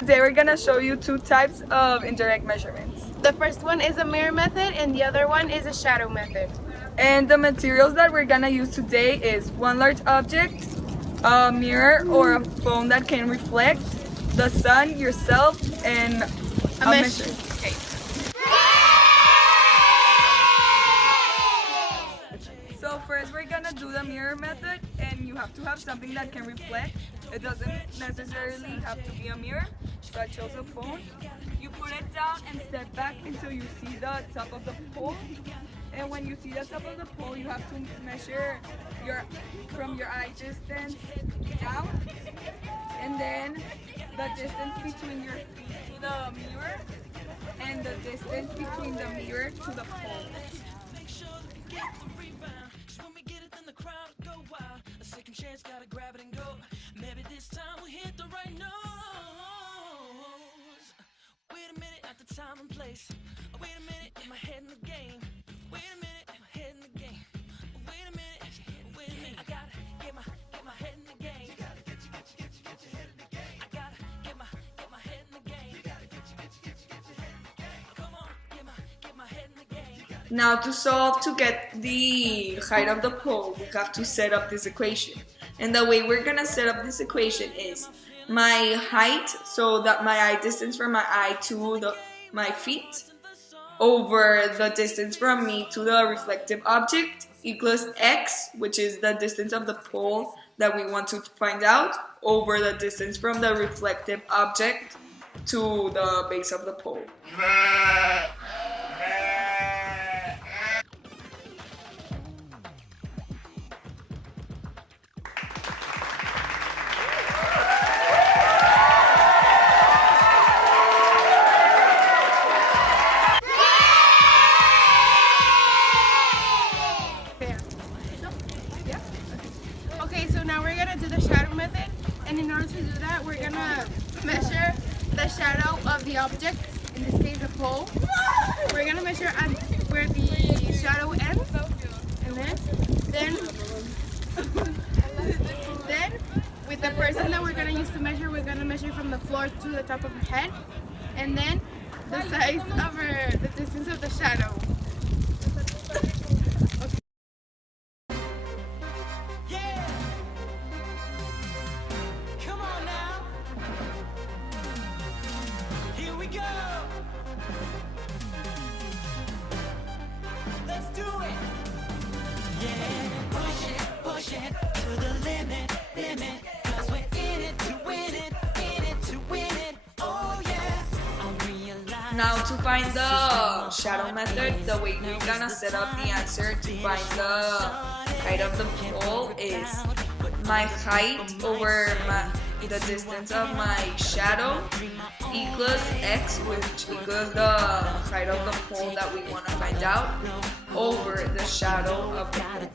Today we're gonna show you two types of indirect measurements. The first one is a mirror method and the other one is a shadow method. And the materials that we're gonna use today is one large object, a mirror or a phone that can reflect, the sun, yourself, and a measuring tape. So first we're gonna do the mirror method, and you have to have something that can reflect. It doesn't necessarily have to be a mirror. So I chose a phone. You put it down and step back until you see the top of the pole. And when you see the top of the pole, you have to measure from your eye distance down, and then the distance between your feet to the mirror, and the distance between the mirror to the pole. Maybe this time we'll hit the right notes. Wait a minute at the time and place. Wait a minute, my head in the game. Wait a minute, my head in the game. Wait a minute, I gotta get my head in the game. You gotta get your head in the game. I gotta get my head in the game. You gotta get your head in the game. Come on, get my head in the game. Now to get the height of the pole, we have to set up this equation. And the way we're gonna set up this equation is my height, so that my eye distance from my eye to my feet, over the distance from me to the reflective object, equals x, which is the distance of the pole that we want to find out, over the distance from the reflective object to the base of the pole. Okay, so now we're gonna do the shadow method, and in order to do that, we're gonna measure the shadow of the object, in this case a pole. We're gonna measure at where the shadow ends, and then with the person that we're gonna use to measure, we're gonna measure from the floor to the top of her head, and then the size of the distance of the shadow. Come on now. Here we go. Let's do it. Yeah, push it to the limit. 'Cause we're in it to win it, Oh yeah. I realize. Now to find the shadow method, the way we're gonna set up the answer to find the height of the pole is my height over the distance of my shadow equals x, which equals the height of the pole that we want to find out, over the shadow of the pole.